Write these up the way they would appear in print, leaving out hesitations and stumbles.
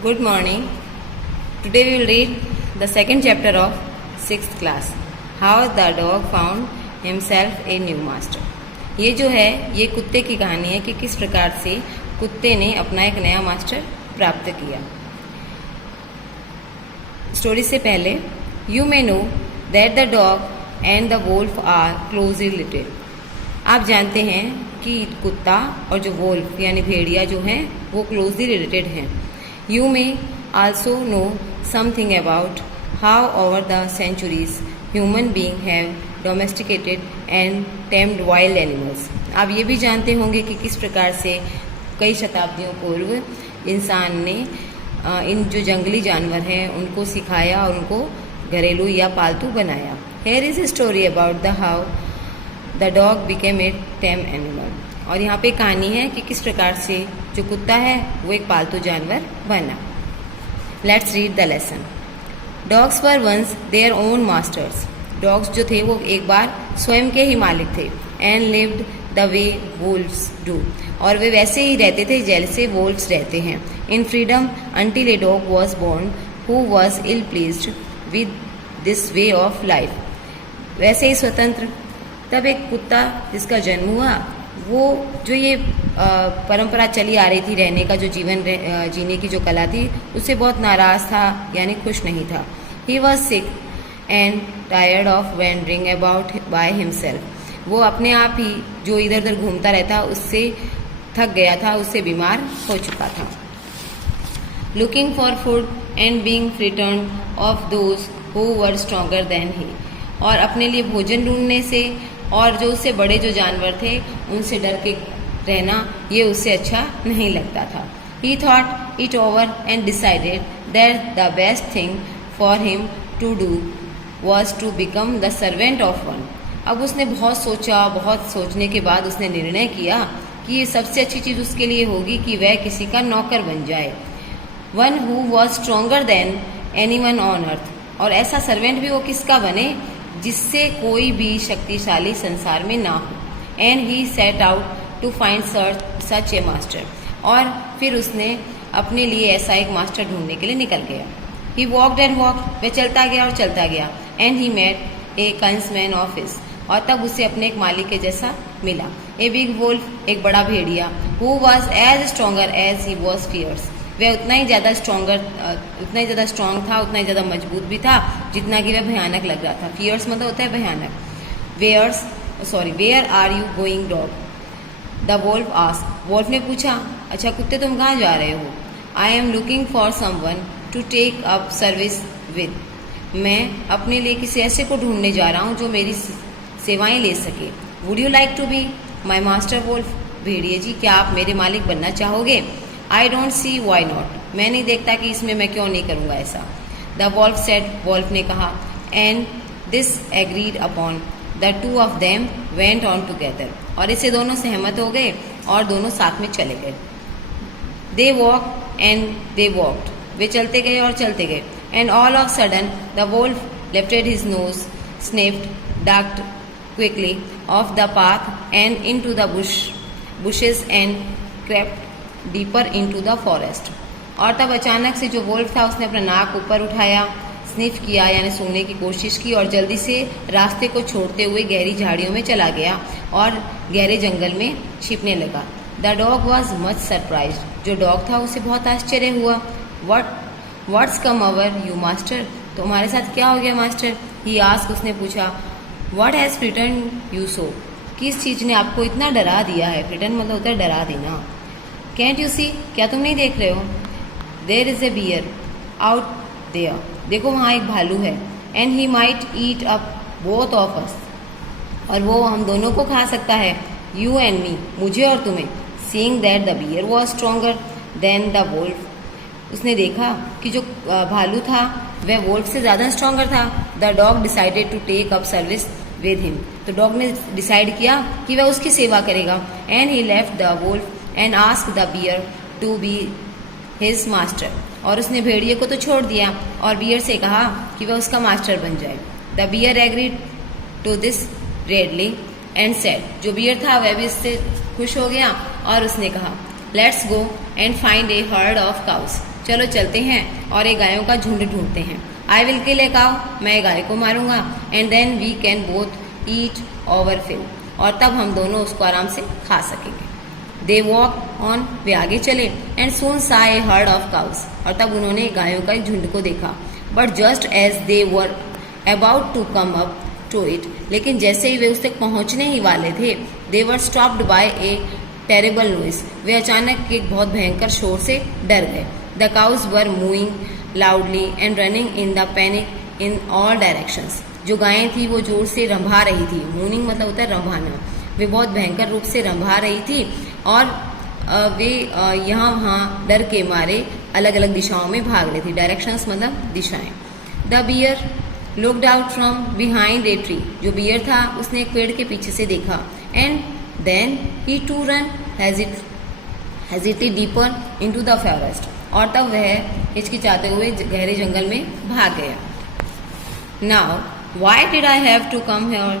Good morning. Today we will read the second chapter of 6th class. How the dog found himself a new master. ये जो है ये कुत्ते की कहानी है कि किस प्रकार से कुत्ते ने अपना एक नया मास्टर प्राप्त किया. स्टोरी से पहले you may know that the dog and the wolf are closely related. आप जानते हैं कि कुत्ता और जो वोल्फ यानी भेड़िया जो हैं वो क्लोजली रिलेटेड हैं. You may also know something about how over the centuries human beings have domesticated and tamed wild animals. आप ये भी जानते होंगे कि किस प्रकार से कई शताब्दियों पूर्व इंसान ने इन जो जंगली जानवर हैं उनको सिखाया और उनको घरेलू या पालतू बनाया. Here is a story about the how the dog became a tame animal. और यहाँ पे कहानी है कि किस प्रकार से जो कुत्ता है वो एक पालतू जानवर बना. Let's read the lesson. Dogs were once their own masters. Dogs जो थे वो एक बार स्वयं के ही मालिक थे. And lived the way wolves do. और वे वैसे ही रहते थे जैसे वोल्व्स रहते हैं. In freedom until a dog was born who was ill pleased with this way of life. वैसे ही स्वतंत्र तब एक कुत्ता जिसका जन्म हुआ वो जो ये परंपरा चली आ रही थी रहने का जो जीवन जीने की जो कला थी उससे बहुत नाराज था यानी खुश नहीं था. He was sick and tired of wandering about by himself. वो अपने आप ही जो इधर उधर घूमता रहता उससे थक गया था, उससे बीमार हो चुका था. Looking for food and being frightened of those who were stronger than he. और अपने लिए भोजन ढूंढने से और जो उससे बड़े जो जानवर थे उनसे डर के रहना ये उससे अच्छा नहीं लगता था. He thought it over and decided that the best thing for him to do was to become the servant of one. अब उसने बहुत सोचा, बहुत सोचने के बाद उसने निर्णय किया कि ये सबसे अच्छी चीज़ उसके लिए होगी कि वह किसी का नौकर बन जाए. One who was stronger then any one on earth. और ऐसा सर्वेंट भी वो किसका बने जिससे कोई भी शक्तिशाली संसार में ना हो. And he set out to find such a master. और फिर उसने अपने लिए ऐसा एक मास्टर ढूंढने के लिए निकल गया. He walked and walked. वह चलता गया और चलता गया. And he met a kinsman of his. और तब उसे अपने एक मालिक के जैसा मिला. A big wolf. एक बड़ा भेड़िया. Who was as stronger as he was fierce. वह उतना ही ज़्यादा स्ट्रॉन्ग था, उतना ही ज़्यादा मजबूत भी था जितना कि वह भयानक लग रहा था. फियर्स मतलब होता है भयानक. Where are you going dog. The wolf asked. Wolf ने पूछा, अच्छा कुत्ते तुम कहाँ जा रहे हो. I am looking for someone to take up service with. मैं अपने लिए किसी ऐसे को ढूंढने जा रहा हूँ जो मेरी सेवाएं ले सके. Would you like to be my master wolf. भेड़िए जी क्या आप मेरे मालिक बनना चाहोगे. I don't see why not. मैं नहीं देखता कि इसमें मैं क्यों नहीं करूँगा ऐसा. The wolf said. वॉल्फ ने कहा. And this agreed upon. The two of them went on together. और इससे दोनों सहमत हो गए और दोनों साथ में चले गए. They walk and they walked. वे चलते गए और चलते गए. And all of sudden the wolf lifted his nose, sniffed, ducked quickly off the path and in to the bushes and crept deeper into the forest. और तब अचानक से जो वोल्फ था उसने अपना नाक ऊपर उठाया, स्निफ किया यानी सूंघने की कोशिश की और जल्दी से रास्ते को छोड़ते हुए गहरी झाड़ियों में चला गया और गहरे जंगल में छिपने लगा. The dog was much surprised. जो डॉग था उसे बहुत आश्चर्य हुआ. What's come over you master. तुम्हारे साथ क्या हो गया मास्टर. ही आस्क्ड. उसने पूछा. What has frightened you so. किस चीज़ ने आपको इतना डरा दिया है. फ्रिटन मतलब होता है डरा देना. Can't you see. क्या तुम नहीं देख रहे हो. There is a bear out there. देखो वहाँ एक भालू है. And he might eat up both of us. और वो हम दोनों को खा सकता है. You and me. मुझे और तुम्हें. Seeing that the bear was stronger than the wolf. उसने देखा कि जो भालू था वह वोल्फ से ज़्यादा स्ट्रोंगर था. The dog decided to take up service with him. तो डॉग ने डिसाइड किया कि वह उसकी सेवा करेगा. And he left the wolf and ask the bear to be his master. और उसने भेड़िए को तो छोड़ दिया और बियर से कहा कि वह उसका मास्टर बन जाए. The bear agreed to this readily and said. जो बियर था वह भी इससे खुश हो गया और उसने कहा, let's go and find A heard of cows. चलो चलते हैं और एक गायों का झुंड ढूंढते हैं। I will kill a cow, मैं गाय को मारूंगा, and then we can both eat our fill, और तब हम दोनों उसको आराम से खा सकेंगे। दे वॉक ऑन, वे आगे चले, एंड सून सा ए हर्ड ऑफ काउस, और तब उन्होंने गायों का एक झुंड को देखा। But just as they were about to come up to it, लेकिन जैसे ही वे उस तक पहुंचने ही वाले थे, they were stopped by a terrible noise, वे अचानक एक बहुत भयंकर शोर से डर गए। The cows were moving loudly and running in the panic in all directions, जो गायें थी वो जोर से रंभा रही थी। मूनिंग मतलब होता है रंभाना। वे बहुत भयंकर रूप से रंभा रही थी और वे यहाँ वहाँ डर के मारे अलग अलग दिशाओं में भाग रही थी। डायरेक्शंस मतलब दिशाएं। The bear looked out from behind a tree, जो बियर था उसने एक पेड़ के पीछे से देखा, and then he to run hesitated deeper into the forest, और तब वह हिचकिचाते हुए गहरे जंगल में भाग गया। Now why did I have to come here,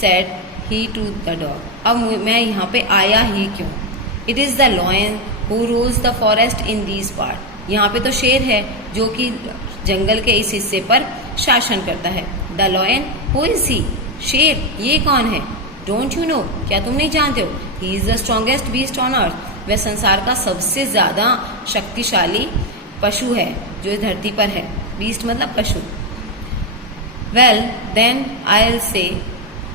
said he to the dog, अब मैं यहाँ पे आया ही क्यों? It is the lion who rules the forest in these part, यहाँ पे तो शेर है जो कि जंगल के इस हिस्से पर शासन करता है। The lion, who is he, शेर ये कौन है? डोंट यू नो, क्या तुम नहीं जानते हो? He is the strongest beast on earth, वह संसार का सबसे ज्यादा शक्तिशाली पशु है जो इस धरती पर है। बीस्ट मतलब पशु। Well then I will say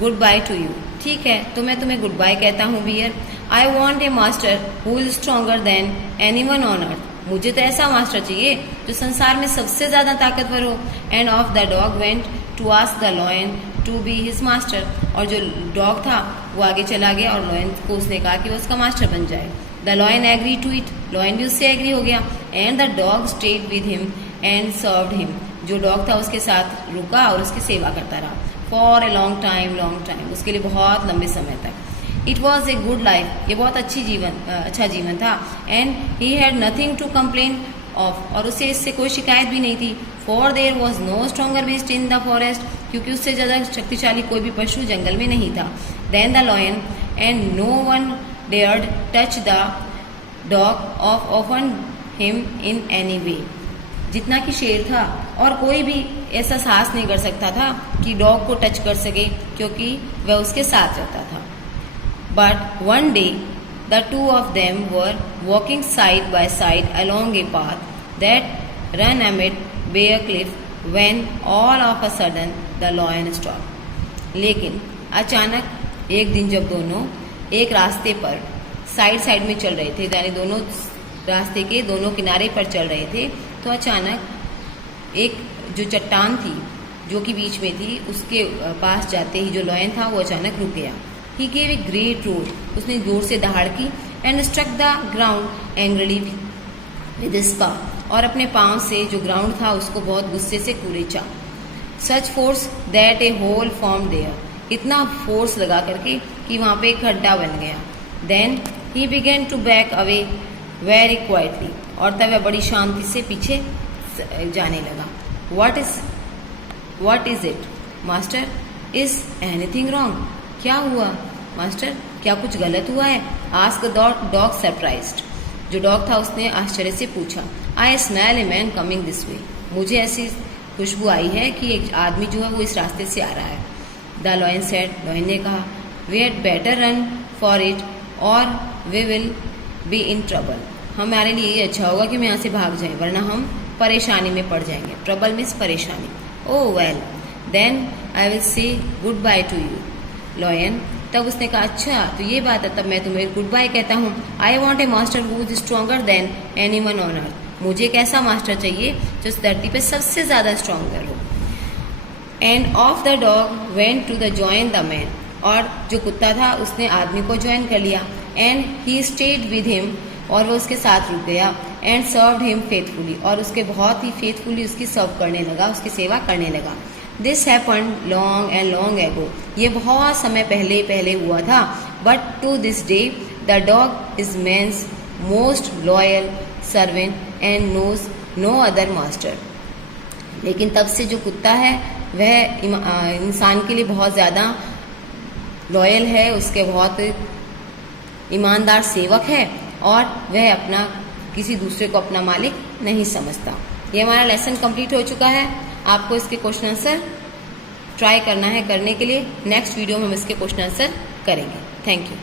good bye to you, ठीक है तो मैं तुम्हें गुड बाय कहता हूँ bear. I want a master who is stronger than anyone on earth, मुझे तो ऐसा मास्टर चाहिए जो संसार में सबसे ज्यादा ताकतवर हो। And off the dog went to ask the lion to be his master, और जो डॉग था वो आगे चला गया और लॉयन को उसने कहा कि वो उसका मास्टर बन जाए। The lion agree to it, lion भी उससे एग्री हो गया। And the dog stayed with him and served him, जो डॉग था उसके साथ रुका और उसकी सेवा करता रहा। फॉर ए लॉन्ग टाइम, उसके लिए बहुत लंबे समय तक। It was a good life, ये बहुत अच्छा जीवन था। And he had nothing to complain of, और उसे इससे कोई शिकायत भी नहीं थी। For there was no stronger beast in the forest, क्योंकि उससे ज्यादा शक्तिशाली कोई भी पशु जंगल में नहीं था। Then the lion and no one dared touch the dog off often him in any way, जितना कि शेर था और कोई भी ऐसा साहस नहीं कर सकता था कि डॉग को टच कर सके, क्योंकि वह उसके साथ रहता था। But one day the two of them were walking side by side along a path that run amid bare cliff when all of a sudden the lion stop, लेकिन अचानक एक दिन जब दोनों एक रास्ते पर साइड में चल रहे थे, यानी दोनों रास्ते के दोनों किनारे पर चल रहे थे, तो अचानक एक जो चट्टान थी जो कि बीच में थी, उसके पास जाते ही जो लॉयन था वो अचानक रुक गया। He gave a great roar, उसने जोर से दहाड़ की। And struck the ground angrily with his paw, और अपने पांव से जो ग्राउंड था उसको बहुत गुस्से से कुरेचा। Such force that a hole form there, इतना फोर्स लगा करके कि वहां पे एक खड्डा बन गया। Then he began to back away very quietly, और तब वह बड़ी शांति से पीछे जाने लगा। What is it, master? Is anything wrong? क्या हुआ मास्टर, क्या कुछ गलत हुआ है? Ask the dog surprised, जो डॉग था उसने आश्चर्य से पूछा। I smell a man coming this way, मुझे ऐसी खुशबू आई है कि एक आदमी जो है वो इस रास्ते से आ रहा है। The lion said, लॉयन ने कहा, We had better run for it or we will be in trouble, हमारे लिए ये अच्छा होगा कि हम यहाँ से भाग जाएं, वरना हम परेशानी में पड़ जाएंगे। ट्रबल मीन्स परेशानी। Oh well then I will say good bye to you, lion, तब उसने कहा अच्छा तो ये बात है, तब मैं तुम्हें गुड बाय कहता हूँ। आई want a master who is stronger than anyone on earth, मुझे एक ऐसा मास्टर चाहिए जो इस धरती पे सबसे ज्यादा स्ट्रॉन्गर हो। And off the dog went to the join the man, और जो कुत्ता था उसने आदमी को ज्वाइन कर लिया। And he stayed with him, और वो उसके साथ रुक गया। एंड सर्व्ड हिम फेथफुली, और उसके बहुत ही फेथफुली उसकी सर्व करने लगा, उसकी सेवा करने लगा। This happened long and long ago, ये बहुत समय पहले हुआ था। But to this day the dog is man's most loyal servant and knows no other master, लेकिन तब से जो कुत्ता है वह इंसान के लिए बहुत ज़्यादा लॉयल है, उसके बहुत ईमानदार सेवक है, और वह अपना किसी दूसरे को अपना मालिक नहीं समझता। ये हमारा लेसन कंप्लीट हो चुका है। आपको इसके क्वेश्चन आंसर ट्राई करना है। करने के लिए नेक्स्ट वीडियो में हम इसके क्वेश्चन आंसर करेंगे। Thank you.